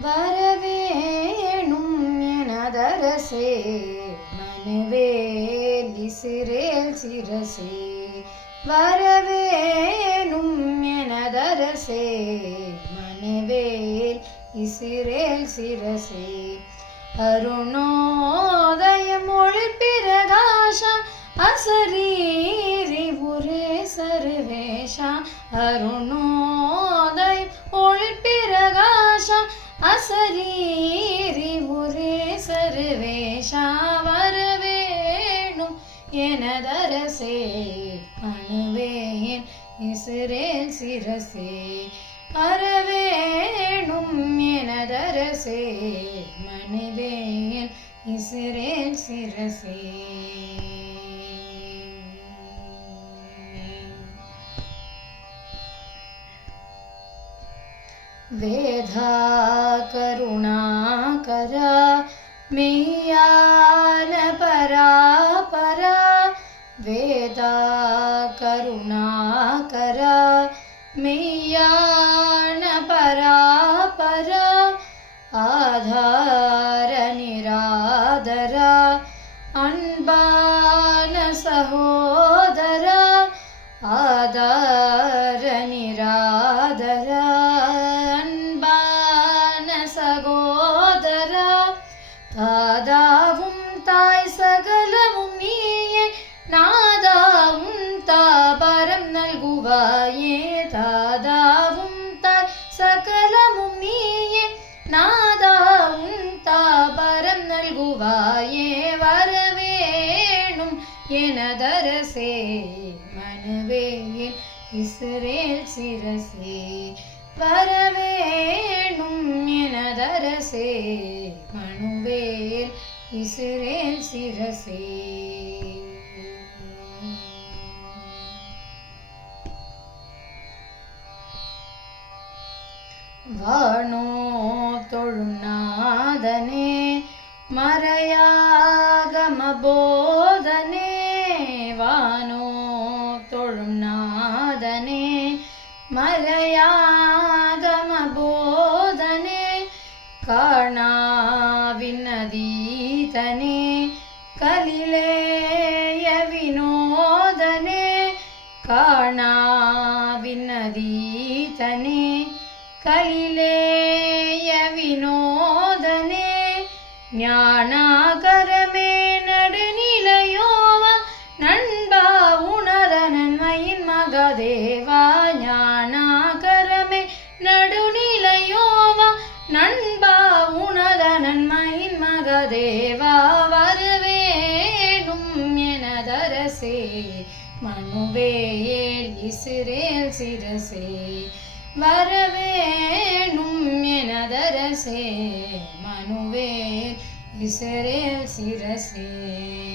வரவேணும் எனதரசே மனுவேல் இசிரேல் சிரசே. வரவேணும் எனதரசே மனுவேல் இசிரேல் சிரசே. அருணோதயம் ஒளி பிரகாசம் அசரீரி ஒரே சர்வேஷா. அருணோதயம் ஒளிப்பிரகாசம் அசரீரி ஒரே சர்வேஷா வரவேணும். எனதரசே அணுவேன் இஸ்ரேல் சிரசே அறவேணும் எனதரசே மனுவேன் இஸ்ரேல் சிரசே. वेधा करुणाकरा मेयालपरा परा वेदा करुणाकरा मेयानपरा परा आधार निरादरा अण्बान सहोदर। आधार निरादरा। தாதாவும் தாய் சகலமும் நீயே நாதாவும் தாபரம் நல்குவாயே தாதாவும் தாய் சகலமும் நீயே நாதாவும் தாபரம் நல்குவாயே வரவேணும் எனதரசே மனுவேல் இஸ்ரேல் சிரசே வரவேணும் எனதரசே மனுவேல் இசுரேல் சிரசே. வானோ தொழுநாதனே மறையாகம போதனே வானோ தொழுநாதனே மறையாகம போதனே காணாவினதீதனே கலிலேய வினோதனே காணாவினதீதனே கலிலேய வினோதனே ஞானாகரமே நடுநிலையோவ நண்பா உணர நன்மையின் மகதேவா ஞானாகரமே நடுநிலையோவ நண்பா உணர நன்மையின் மகதே மனுவேல் இஸ்ரேல் சிரசே? வரவேணும் எனதரசே மனுவேல் இஸ்ரேல் சிரசே.